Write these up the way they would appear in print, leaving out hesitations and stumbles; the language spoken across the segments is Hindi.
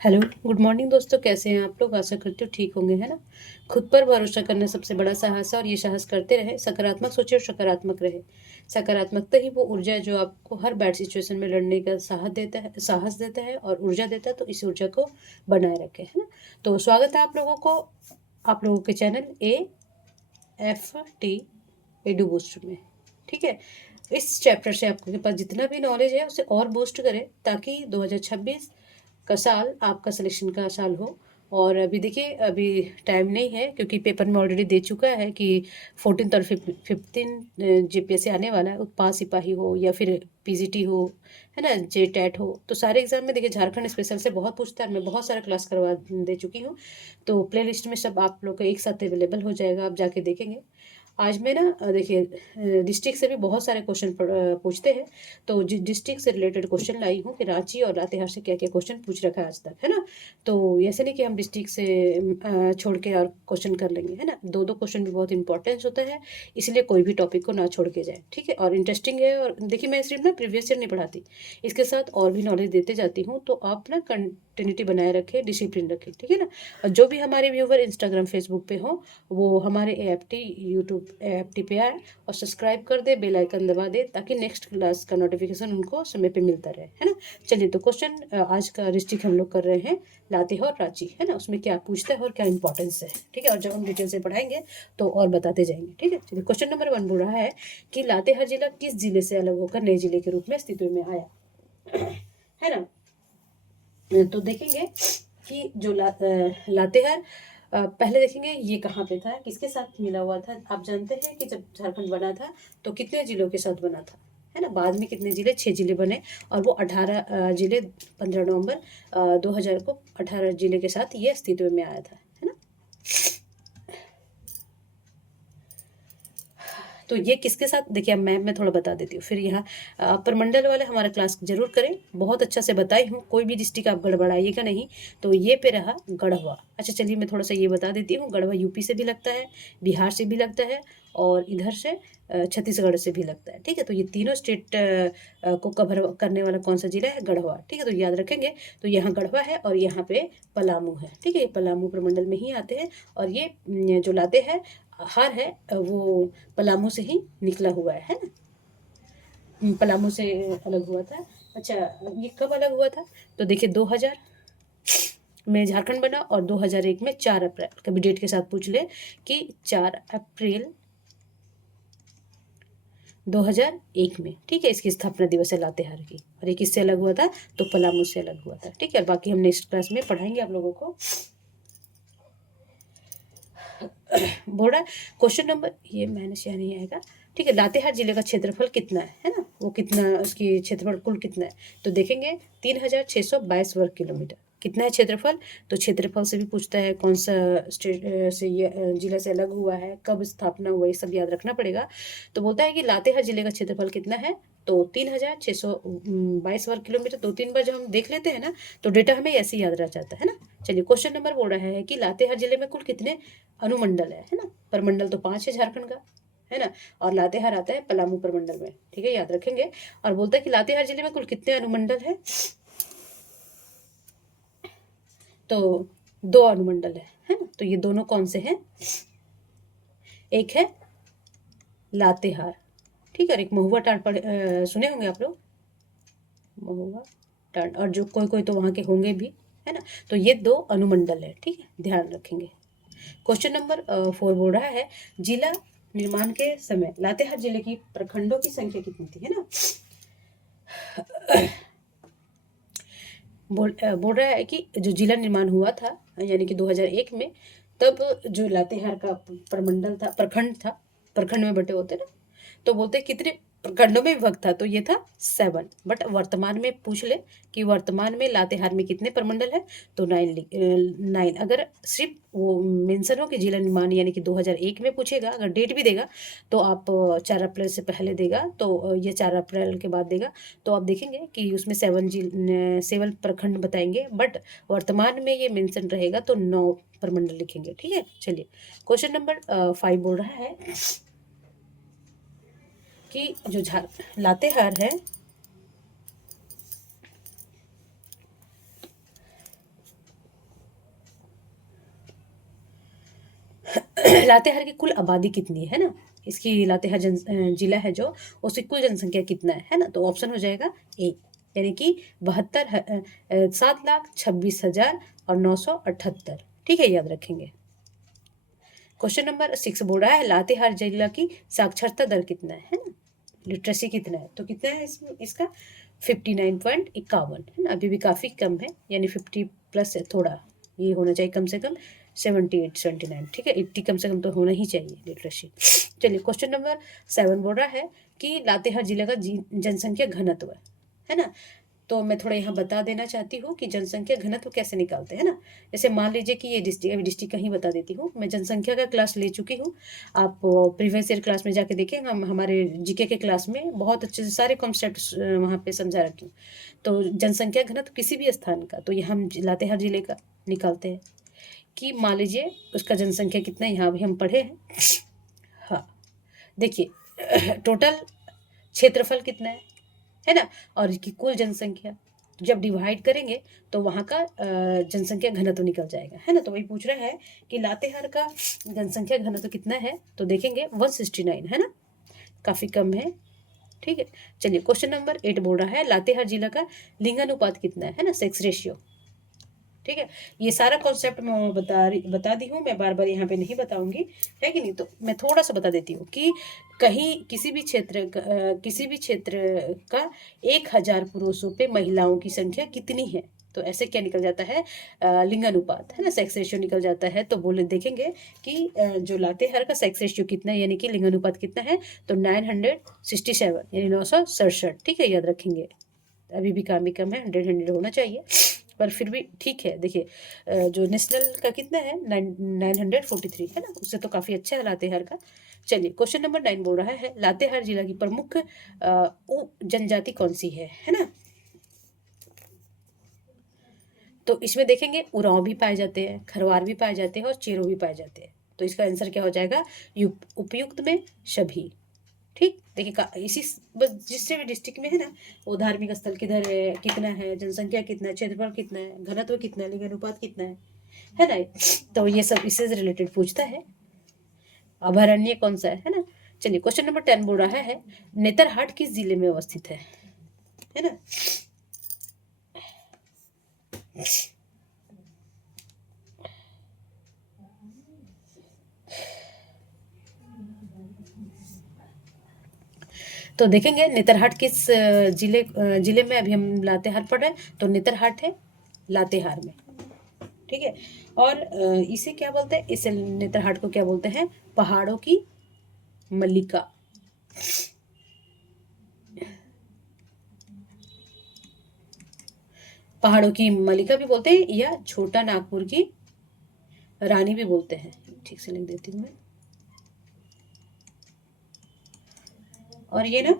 हेलो, गुड मॉर्निंग दोस्तों। कैसे हैं आप लोग? आशा करती हूँ ठीक होंगे, है ना। खुद पर भरोसा करना सबसे बड़ा साहस है और ये साहस करते रहे। सकारात्मक सोचे और सकारात्मक रहे। सकारात्मकता ही वो ऊर्जा है जो आपको हर बैड सिचुएशन में लड़ने का साहस देता है और ऊर्जा देता है। तो इस ऊर्जा को बनाए रखें, है ना। तो स्वागत है आप लोगों के चैनल AFT एडू बूस्ट में। ठीक है। इस चैप्टर से आपके पास जितना भी नॉलेज है उसे और बूस्ट करें ताकि 2026 का साल आपका सिलेक्शन का साल हो। और अभी देखिए, अभी टाइम नहीं है क्योंकि पेपर में ऑलरेडी दे चुका है कि 14 और 15 जीपीएससी आने वाला है। उत्पाद सिपाही हो या फिर पीजीटी हो, है ना, जे टेट हो, तो सारे एग्जाम में देखिए झारखंड स्पेशल से बहुत पूछता है। मैं बहुत सारा क्लास करवा दे चुकी हूँ। तो प्ले लिस्ट में सब आप लोग का एक साथ अवेलेबल हो जाएगा, आप जाके देखेंगे। आज मैं ना देखिए डिस्ट्रिक्ट से भी बहुत सारे क्वेश्चन पूछते हैं। तो डिस्ट्रिक्ट से रिलेटेड क्वेश्चन लाई हूँ कि रांची और लातेहार से क्या क्या क्वेश्चन पूछ रखा है आज तक, है ना। तो ऐसे नहीं कि हम डिस्ट्रिक्ट से छोड़ के और क्वेश्चन कर लेंगे, है ना। दो दो क्वेश्चन भी बहुत इंपॉर्टेंस होता है, इसलिए कोई भी टॉपिक को ना छोड़ के जाए, ठीक है। और इंटरेस्टिंग है। और देखिए, मैं सिर्फ ना प्रीवियस ईयर नहीं पढ़ाती, इसके साथ और भी नॉलेज देते जाती हूँ। तो आप ना कंटिन्यूटी बनाए रखें, डिसिप्लिन रखें, ठीक है ना। और जो भी हमारे व्यूवर इंस्टाग्राम फेसबुक पे हो वो हमारे AFT यूट्यूब AFT पे आए और सब्सक्राइब कर दे, बेल आइकन दबा दे ताकि नेक्स्ट क्लास का नोटिफिकेशन उनको समय पे मिलता रहे, है ना। चलिए, तो क्वेश्चन आज का डिस्ट्रिक्ट हम लोग कर रहे हैं लातेहार और रांची, है ना। उसमें क्या पूछता है और क्या इंपॉर्टेंस है, ठीक है। और जब हम डिटेल से पढ़ाएंगे तो और बताते जाएंगे, ठीक है। चलिए, क्वेश्चन नंबर 1 बोल रहा है कि लातेहार जिला किस जिले से अलग होकर नए जिले के रूप में अस्तित्व में आया, है ना। तो देखेंगे कि जो लातेहार पहले देखेंगे ये कहाँ पे था, किसके साथ मिला हुआ था। आप जानते हैं कि जब झारखंड बना था तो कितने जिलों के साथ बना था, है ना। बाद में कितने जिले, 6 जिले बने। और वो 18 जिले 15 नवंबर 2000 को 18 जिले के साथ ये अस्तित्व में आया था, है ना। तो ये किसके साथ, देखिए अब मैं थोड़ा बता देती हूँ। फिर यहाँ प्रमंडल वाले हमारा क्लास जरूर करें, बहुत अच्छा से बताई हूँ। कोई भी डिस्ट्रिक्ट आप गड़बड़ाइएगा नहीं। तो ये पे रहा गढ़वा। अच्छा चलिए, मैं थोड़ा सा ये बता देती हूँ। गढ़वा यूपी से भी लगता है, बिहार से भी लगता है, और इधर से छत्तीसगढ़ से भी लगता है, ठीक है। तो ये तीनों स्टेट को कवर करने वाला कौन सा जिला है, गढ़वा, ठीक है। तो याद रखेंगे। तो यहाँ गढ़वा है और यहाँ पे पलामू है, ठीक है। ये पलामू प्रमंडल में ही आते हैं। और ये जो लाते हैं हार है वो पलामू से ही निकला हुआ है ना। पलामू से अलग हुआ था। अच्छा, ये कब अलग हुआ था? तो देखिए 2000 में झारखंड बना और 2001 में 4 अप्रैल, कभी डेट के साथ पूछ ले कि 4 अप्रैल 2001 में, ठीक है। इसकी स्थापना दिवस है लातेहार की। और ये किससे अलग हुआ था? तो पलामू से अलग हुआ था, ठीक है। और बाकी हम नेक्स्ट क्लास में पढ़ाएंगे आप लोगों को। बोल रहा है क्वेश्चन नंबर, ये माइनस यहाँ नहीं आएगा, ठीक है। लातेहार जिले का क्षेत्रफल कितना है ना। वो कितना, उसकी क्षेत्रफल कुल कितना है? तो देखेंगे 3622 वर्ग किलोमीटर। कितना है क्षेत्रफल? तो क्षेत्रफल से भी पूछता है कौन सा स्टेट से ये जिला से अलग हुआ है, कब स्थापना हुआ, ये सब याद रखना पड़ेगा। तो बोलता है कि लातेहार जिले का क्षेत्रफल कितना है, तो 3622 वर्ग किलोमीटर। 2-3 बार जब हम देख लेते हैं ना तो डेटा हमें ऐसे ही याद रह जाता है ना। चलिए, क्वेश्चन नंबर बोल रहा है कि लातेहार जिले में कुल कितने अनुमंडल है ना। परमंडल तो 5 है झारखंड का, है ना। और लातेहार आता है पलामू प्रमंडल में, ठीक है, याद रखेंगे। और बोलता है कि लातेहार जिले में कुल कितने अनुमंडल है, तो 2 अनुमंडल है ना। तो ये दोनों कौन से हैं? एक है लातेहार, ठीक है, और एक महुआ टांड सुने होंगे आप लोग, महुआ टांड। और जो कोई कोई तो वहाँ के होंगे भी, है ना। तो ये 2 अनुमंडल है, ठीक है, ध्यान रखेंगे। क्वेश्चन नंबर 4 बोल रहा है जिला निर्माण के समय लातेहार जिले की प्रखंडों की संख्या कितनी थी, है ना। बोल रहा है कि जो जिला निर्माण हुआ था यानी कि 2001 में, तब जो लातेहार का प्रमंडल था, प्रखंड था, प्रखंड में बटे होते ना, तो बोलते कितने प्रखंडों में विभक्त था, तो ये था 7। बट वर्तमान में पूछ ले कि वर्तमान में लातेहार में कितने प्रमंडल है, तो 9। अगर सिर्फ वो मेंशन हो कि जिला निर्माण यानी कि 2001 में पूछेगा, अगर डेट भी देगा तो आप 4 अप्रैल से पहले देगा, तो ये 4 अप्रैल के बाद देगा, तो आप देखेंगे कि उसमें 7 प्रखंड बताएंगे। बट वर्तमान में ये मेंशन रहेगा तो 9 प्रमंडल लिखेंगे, ठीक है। चलिए, क्वेश्चन नंबर 5 बोल रहा है कि जो लातेहार है लातेहार की कुल आबादी कितनी है ना, इसकी लातेहार जिला है जो, उसकी कुल जनसंख्या कितना है ना, तो ऑप्शन हो जाएगा ए, यानी कि 7,26,000 और 978। ठीक है, याद रखेंगे। क्वेश्चन नंबर 6 बोल रहा है लातेहार जिला की साक्षरता दर कितना है ना, लिटरेसी कितना है, तो कितना है इसका 59.51 है ना, अभी भी काफ़ी कम है, यानी 50 प्लस है, थोड़ा ये होना चाहिए कम से कम 78 79, ठीक है, 80 कम से कम तो होना ही चाहिए लिटरेसी। चलिए क्वेश्चन नंबर 7 बोल रहा है कि लातेहार जिले का जनसंख्या घनत्व है ना, तो मैं थोड़ा यहाँ बता देना चाहती हूँ कि जनसंख्या घनत्व कैसे निकालते हैं ना। जैसे मान लीजिए कि ये डिस्ट्रिक्ट, अभी डिस्ट्रिक्ट कहीं बता देती हूँ, मैं जनसंख्या का क्लास ले चुकी हूँ, आप प्रीवियस ईयर क्लास में जाके देखें, हम हमारे जीके के क्लास में बहुत अच्छे से सारे कॉन्सेप्ट वहाँ पे समझा रखी हूँ। तो जनसंख्या घनत्व किसी भी स्थान का, तो ये हम लातेहार जिले का निकालते हैं कि मान लीजिए उसका जनसंख्या कितना है, यहाँ भी हम पढ़े हैं। हाँ देखिए टोटल क्षेत्रफल कितना है ना, और इसकी कुल जनसंख्या जब डिवाइड करेंगे तो वहाँ का जनसंख्या घनत्व निकल जाएगा, है ना। तो वही पूछ रहा है कि लातेहार का जनसंख्या घनत्व कितना है, तो देखेंगे 169 है ना, काफ़ी कम है। ठीक है, चलिए क्वेश्चन नंबर 8 बोल रहा है लातेहार जिला का लिंगानुपात कितना है ना, सेक्स रेशियो। ठीक है, ये सारा कॉन्सेप्ट मैं बता दी हूँ, मैं बार बार यहाँ पे नहीं बताऊंगी, है कि नहीं। तो मैं थोड़ा सा बता देती हूँ कि कहीं किसी भी क्षेत्र का 1,000 पुरुषों पे महिलाओं की संख्या कितनी है, तो ऐसे क्या निकल जाता है, लिंगानुपात है ना, सेक्स रेशियो निकल जाता है। तो बोले देखेंगे कि जो लातेहार का सेक्स रेशियो कितना है, यानी कि लिंगानुपात कितना है, तो 967 यानी 967। ठीक है, याद रखेंगे, अभी भी काम ही कम है, 100 होना चाहिए, पर फिर भी ठीक है। देखिए जो नेशनल का कितना है 943 है ना, उससे तो काफ़ी अच्छा है लातेहार का। चलिए क्वेश्चन नंबर 9 बोल रहा है लातेहार जिला की प्रमुख उप जनजाति कौन सी है ना। तो इसमें देखेंगे उरांव भी पाए जाते हैं, खरवार भी पाए जाते हैं और चेरो भी पाए जाते हैं। तो इसका आंसर क्या हो जाएगा, उपयुक्त में सभी। ठीक, देखिए इसी बस जिससे भी डिस्ट्रिक्ट में है ना, वो धार्मिक स्थल किधर है, कितना है, जनसंख्या कितना है, क्षेत्रफल कितना है, घनत्व कितना है, लिंगानुपात कितना है ना। तो ये सब इससे रिलेटेड पूछता है। अभयारण्य कौन सा है ना। चलिए क्वेश्चन नंबर 10 बोल रहा है नेतरहाट किस जिले में अवस्थित है ना। तो देखेंगे नेतरहाट किस जिले में, अभी हम लातेहार पढ़ रहे हैं, तो नेतरहाट है लातेहार में। ठीक है, और इसे क्या बोलते हैं, इस नेतरहाट को क्या बोलते हैं, पहाड़ों की मल्लिका। पहाड़ों की मल्लिका भी बोलते हैं, या छोटा नागपुर की रानी भी बोलते हैं। ठीक से लिख देती हूँ मैं। और ये ना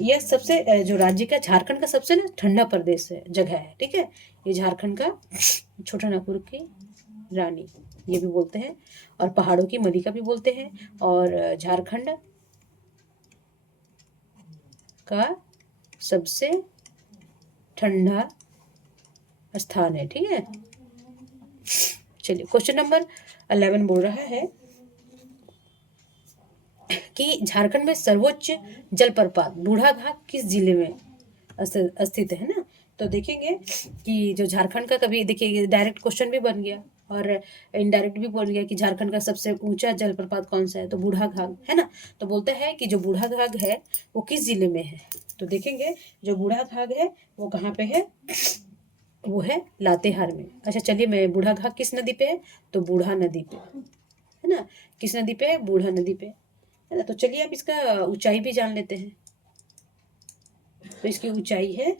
यह सबसे जो राज्य का, झारखंड का सबसे ना ठंडा प्रदेश है, जगह है। ठीक है, ये झारखंड का छोटा नागपुर की रानी ये भी बोलते हैं, और पहाड़ों की मल्लिका भी बोलते हैं, और झारखंड का सबसे ठंडा स्थान है। ठीक है, चलिए क्वेश्चन नंबर 11 बोल रहा है कि झारखंड में सर्वोच्च जलप्रपात बूढ़ाघाट किस जिले में स्थित है ना। तो देखेंगे कि जो झारखंड का, कभी देखिए डायरेक्ट क्वेश्चन भी बन गया और इनडायरेक्ट भी बोल गया कि झारखंड का सबसे ऊंचा जलप्रपात कौन सा है, तो बूढ़ाघाट है ना। तो बोलता है कि जो बूढ़ाघाट है वो किस जिले में है, तो देखेंगे जो बूढ़ाघाट है वो कहाँ पे है, वो है लातेहार में। अच्छा चलिए, मैं बूढ़ाघाट किस नदी पे है, तो बूढ़ा नदी पे है ना, किस नदी पे है, बूढ़ा नदी पे है ना। तो चलिए आप इसका ऊंचाई भी जान लेते हैं। तो इसकी ऊंचाई है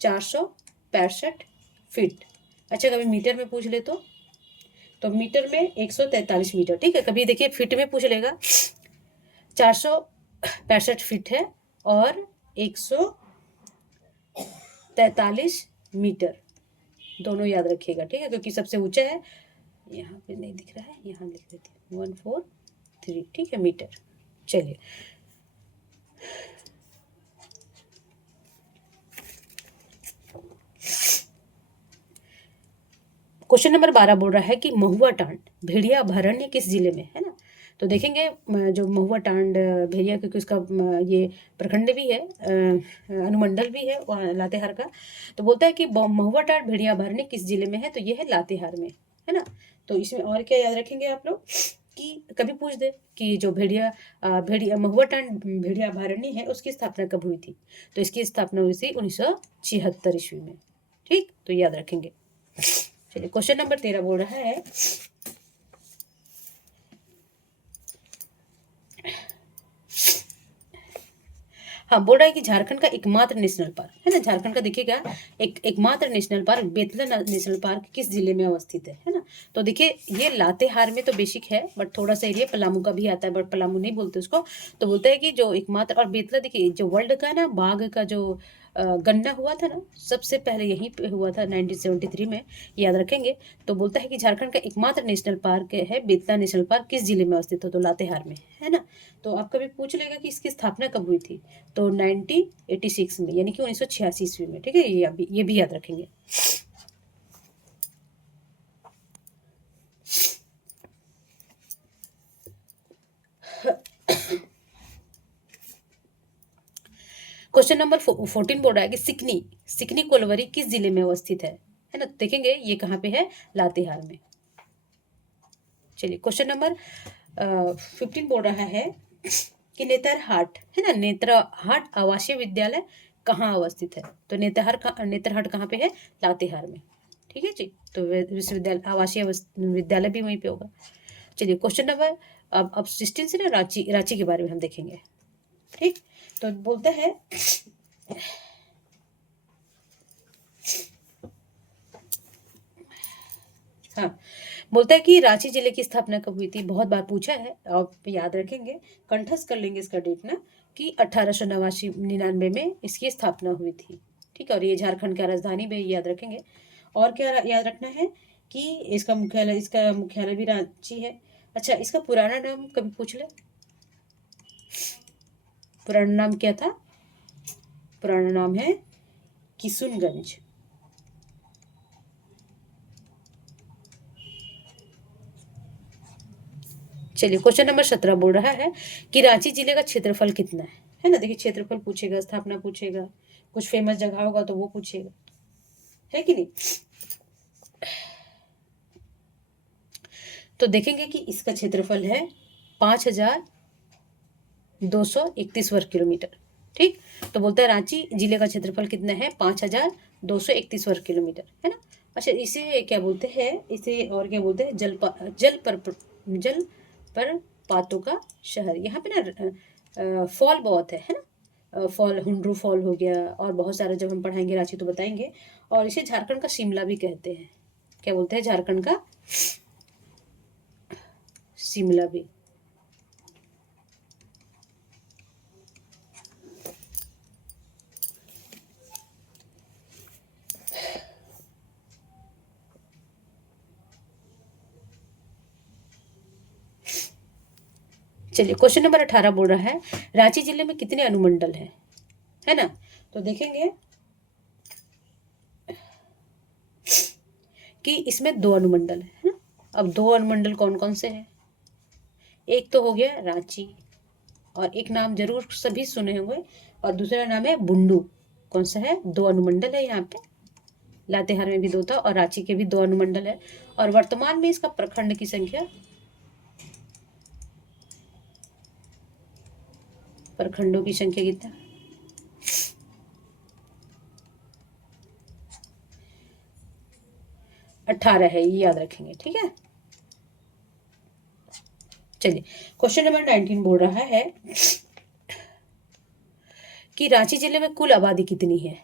465 फीट। अच्छा कभी मीटर में पूछ ले तो मीटर में 143 मीटर। ठीक है, कभी देखिए फीट में पूछ लेगा, 465 फीट है और 143 मीटर, दोनों याद रखिएगा। ठीक है, क्योंकि सबसे ऊंचा है, यहाँ पे नहीं दिख रहा है, यहाँ लिख देती हूँ 143। ठीक है, मीटर। चलिए क्वेश्चन नंबर 12 बोल रहा है कि महुआ टांड भेड़िया अभयारण्य किस जिले में है ना। तो देखेंगे जो महुआ टांड भेड़िया, क्योंकि उसका ये प्रखंड भी है, अनुमंडल भी है वहाँ लातेहार का। तो बोलता है कि महुआ टांड भेड़िया अभयारण्य किस जिले में है, तो ये है लातेहार में, है ना। तो इसमें और क्या याद रखेंगे आप लोग कि कभी पूछ दे कि जो भेड़िया महुआ टांड भेड़िया अभयारण्य है उसकी स्थापना कब हुई थी, तो इसकी स्थापना हुई थी 1976 ईस्वी में। ठीक, तो याद रखेंगे। चलिए क्वेश्चन नंबर 13 बोल रहा है हाँ, बोल रहा है कि झारखंड का एकमात्र नेशनल पार्क है ना, झारखंड का देखिएगा एकमात्र national park Betla national park किस जिले में अवस्थित है ना। तो देखिए ये लातेहार में तो बेसिक है, बट थोड़ा सा एरिया पलामू का भी आता है, बट पलामू नहीं बोलते उसको। तो बोलते हैं कि जो एकमात्र, और बेतला देखिए जो वर्ल्ड का ना बाघ का जो गणना हुआ था ना, सबसे पहले यहीं पे हुआ था 1973 में, याद रखेंगे। तो बोलता है कि झारखंड का एकमात्र नेशनल पार्क है बेतला नेशनल पार्क किस जिले में अवस्थित हो, तो लातेहार में, है ना। तो आप कभी पूछ लेगा कि इसकी स्थापना कब हुई थी, तो 1986 में, यानी कि 1986 ईस्वी में। ठीक है, ये भी याद रखेंगे। क्वेश्चन नंबर 14 बोल रहा है कि सिकनी सिकनी कोलवरी किस जिले में अवस्थित है ना। देखेंगे ये कहाँ पे है, लातेहार में। चलिए क्वेश्चन नंबर 15 बोल रहा है कि नेतरहाट है ना, नेतरहाट आवासीय विद्यालय कहाँ अवस्थित है, तो नेतरहाट कहाँ पे है, लातेहार में। ठीक है जी, तो विश्वविद्यालय आवासीय विद्यालय भी वहीं पे होगा। चलिए क्वेश्चन नंबर अब 16 से ना रांची रांची के बारे में हम देखेंगे। ठीक, तो बोलते हैं हाँ, बोलता है कि रांची जिले की स्थापना कब हुई थी, बहुत बार पूछा है, आप याद रखेंगे, कंठस्थ कर लेंगे इसका डेट ना, कि 1899 में इसकी स्थापना हुई थी। ठीक है, और ये झारखंड का राजधानी भी याद रखेंगे। और क्या याद रखना है कि इसका मुख्यालय भी रांची है। अच्छा, इसका पुराना नाम कभी पूछ ले, पुराना नाम क्या था, पुराना नाम है किशुनगंज। चलिए क्वेश्चन नंबर 17 बोल रहा है कि रांची जिले का क्षेत्रफल कितना है ना। देखिए क्षेत्रफल पूछेगा, स्थापना पूछेगा, कुछ फेमस जगह होगा तो वो पूछेगा, है कि नहीं। तो देखेंगे कि इसका क्षेत्रफल है 5231 वर्ग किलोमीटर। ठीक, तो बोलता है रांची जिले का क्षेत्रफल कितना है, 5231 वर्ग किलोमीटर, है ना। अच्छा, इसे क्या बोलते हैं, इसे और क्या बोलते हैं, जल पर पातों का शहर। यहाँ पे ना फॉल बहुत है ना, फॉल हुंड्रू फॉल हो गया, और बहुत सारे जब हम पढ़ाएंगे रांची तो बताएंगे। और इसे झारखंड का शिमला भी कहते हैं, क्या बोलते हैं, झारखंड का शिमला भी। चलिए क्वेश्चन नंबर 18 बोल रहा है रांची जिले में कितने अनुमंडल है ना। तो देखेंगे कि इसमें 2 अनुमंडल है ना। अब 2 अनुमंडल कौन कौन से हैं, एक तो हो गया रांची, और एक नाम जरूर सभी सुने होंगे, और दूसरा नाम है बुंडू। कौन सा है, 2 अनुमंडल है यहाँ पे, लातेहार में भी 2 था, और रांची के भी 2 अनुमंडल है। और वर्तमान में इसका प्रखंड की संख्या, प्रखंडों की संख्या कितना, 18 है, ये याद रखेंगे। ठीक है, चलिए क्वेश्चन नंबर 19 बोल रहा है कि रांची जिले में कुल आबादी कितनी है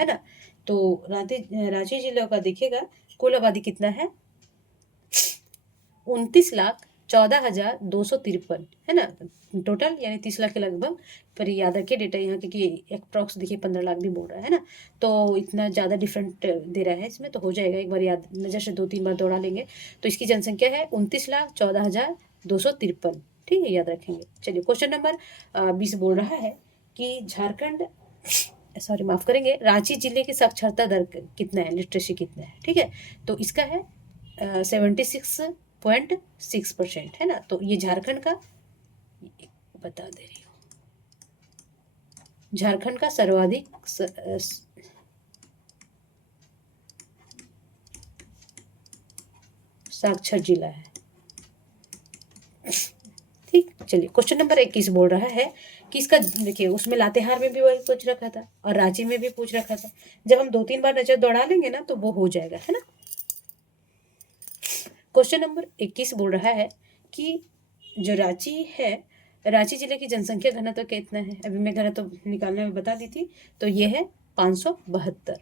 ना। तो रांची जिले का देखिएगा कुल आबादी कितना है, 29,14,253 है ना, टोटल, यानी 30 लाख के लगभग। पर याद रखिए डेटा यहाँ के कि अप्रॉक्स देखिए 15 लाख भी बोल रहा है ना, तो इतना ज़्यादा डिफरेंट दे रहा है इसमें, तो हो जाएगा, एक बार याद नज़र से 2-3 बार दौड़ा लेंगे। तो इसकी जनसंख्या है 29,14,253। ठीक है, याद रखेंगे। चलिए क्वेश्चन नंबर 20 बोल रहा है कि झारखंड सॉरी माफ़ करेंगे, रांची जिले की साक्षरता दर कितना है, लिटरेसी कितना है, ठीक है। तो इसका है 76.6% है ना। तो ये झारखंड का, बता दे रही हूँ, झारखंड का सर्वाधिक साक्षर जिला है। ठीक, चलिए क्वेश्चन नंबर 21 बोल रहा है कि इसका, देखिए उसमें लातेहार में भी वही पूछ रखा था और रांची में भी पूछ रखा था। जब हम 2-3 बार नजर दौड़ा लेंगे ना तो वो हो जाएगा, है ना। क्वेश्चन नंबर 21 बोल रहा है कि जो रांची है, रांची जिले की जनसंख्या घनत्व कितना है। अभी मैं घनत्व निकालने में बता दी थी, तो ये है 572,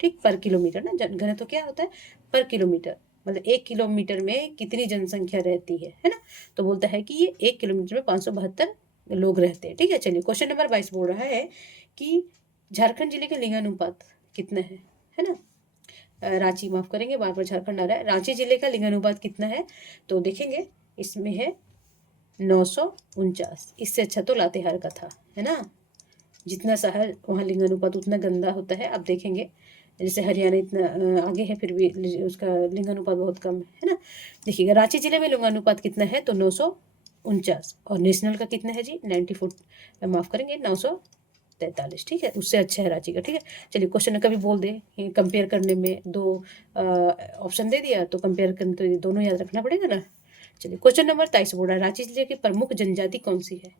ठीक, पर किलोमीटर ना। घनत्व क्या होता है, पर किलोमीटर, मतलब 1 किलोमीटर में कितनी जनसंख्या रहती है ना। तो बोलता है कि ये 1 किलोमीटर में 572 लोग रहते हैं, ठीक है। चलिए क्वेश्चन नंबर 22 बोल रहा है कि झारखंड जिले के लिंगानुपात कितना है ना। रांची, माफ करेंगे, बार बार झारखंड आ रहा है। रांची जिले का लिंगानुपात कितना है, तो देखेंगे इसमें है 949। इससे अच्छा तो लातेहार का था, है ना। जितना शहर वहाँ लिंगानुपात उतना गंदा होता है। अब देखेंगे जैसे हरियाणा इतना आगे है, फिर भी उसका लिंगानुपात बहुत कम है ना। देखिएगा रांची जिले में लिंगानुपात कितना है, तो 949, और नेशनल का कितना है जी, 94, माफ करेंगे 943, ठीक है। उससे अच्छा है रांची का, ठीक है। चलिए क्वेश्चन कभी बोल दे कंपेयर करने में, 2 ऑप्शन दे दिया तो कंपेयर करने तो दोनों याद रखना पड़ेगा ना। चलिए क्वेश्चन नंबर 23 बोल रहा है रांची जिले की प्रमुख जनजाति कौन सी है।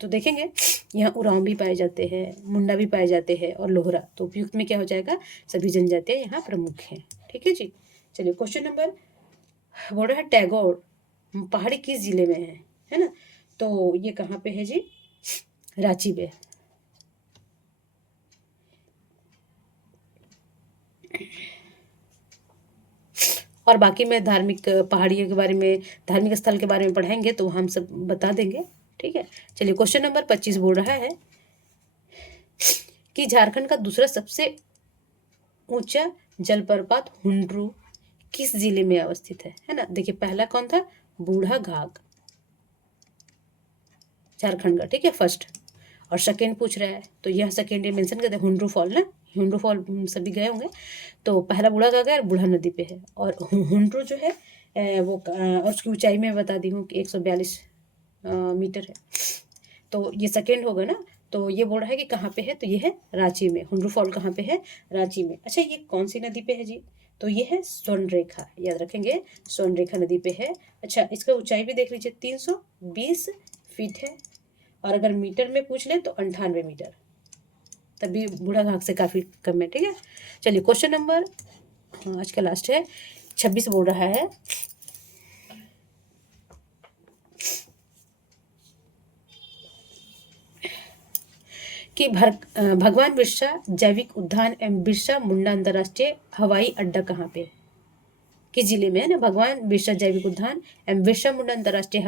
तो देखेंगे यहाँ उरांव भी पाए जाते हैं, मुंडा भी पाए जाते हैं और लोहरा। तो उपयुक्त में क्या हो जाएगा, सभी जनजातियाँ यहाँ प्रमुख हैं, ठीक है जी। चलिए क्वेश्चन नंबर बोल रहा है टैगोर पहाड़ी किस जिले में है ना। तो ये कहाँ पे है जी, रांची पे। और बाकी में धार्मिक पहाड़ियों के बारे में, धार्मिक स्थल के बारे में पढ़ाएंगे तो हम सब बता देंगे, ठीक है। चलिए क्वेश्चन नंबर 25 बोल रहा है कि झारखंड का दूसरा सबसे ऊंचा जलप्रपात हुंड्रू किस जिले में अवस्थित है ना। देखिए पहला कौन था, बूढ़ा घाघ, झारखंड का, ठीक है, फर्स्ट। और सेकेंड पूछ रहा है, तो यह सेकेंड ये मेंशन करते हैं, हुंड्रू फॉल ना, हुंड्रू फॉल सभी गए होंगे। तो पहला बूढ़ा घाघ है और बूढ़ा नदी पे है। और हुंड्रू जो है वो और उसकी ऊंचाई में बता दी हूँ कि 142 मीटर है। तो ये सेकेंड होगा ना। तो ये बोल रहा है कि कहाँ पे है, तो ये है रांची में। हुंड्रू फॉल कहाँ पे है, रांची में। अच्छा ये कौन सी नदी पे है जी, तो ये है स्वर्णरेखा, याद रखेंगे, स्वर्णरेखा नदी पे है। अच्छा इसका ऊंचाई भी देख लीजिए, 320 फीट है। और अगर मीटर में पूछ ले तो 98 मीटर, तभी बूढ़ा घाघ से काफ़ी कम है, ठीक है। चलिए क्वेश्चन नंबर, आज का लास्ट है, 26 बोल रहा है कि भगवान बिरसा जैविक उद्यान एवं बिरसा मुंडा अंतर्राष्ट्रीय हवाई अड्डा कहाँ पे है, किस जिले में है ना। भगवान बिरसा जैविक उद्यान एवं बिरसा मुंडा अंतर्राष्ट्रीय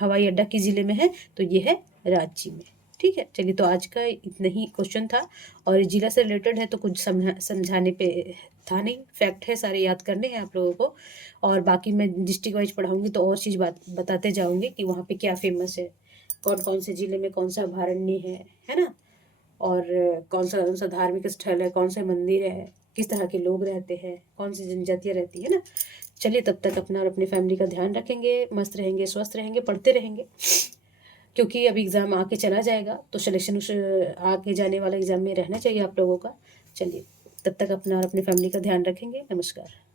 हवाई अड्डा किस जिले में है, तो ये है रांची में, ठीक है। चलिए तो आज का इतना ही क्वेश्चन था, और जिला से रिलेटेड है तो कुछ समझाने पे था नहीं, फैक्ट है सारे याद करने हैं आप लोगों को। और बाकी मैं डिस्ट्रिक्ट वाइज पढ़ाऊंगी तो और चीज़ बताते जाऊंगी कि वहाँ पे क्या फेमस है, कौन कौन से जिले में कौन सा अभयारण्य है ना। और कौन सा धार्मिक स्थल है, कौन से मंदिर है, किस तरह के लोग रहते हैं, कौन सी जनजातियाँ रहती है ना। चलिए तब तक अपना और अपनी फैमिली का ध्यान रखेंगे, मस्त रहेंगे, स्वस्थ रहेंगे, पढ़ते रहेंगे, क्योंकि अभी एग्ज़ाम आके चला जाएगा तो सिलेक्शन उस आके जाने वाला एग्ज़ाम में रहना चाहिए आप लोगों का। चलिए तब तक अपना और अपनी फैमिली का ध्यान रखेंगे। नमस्कार।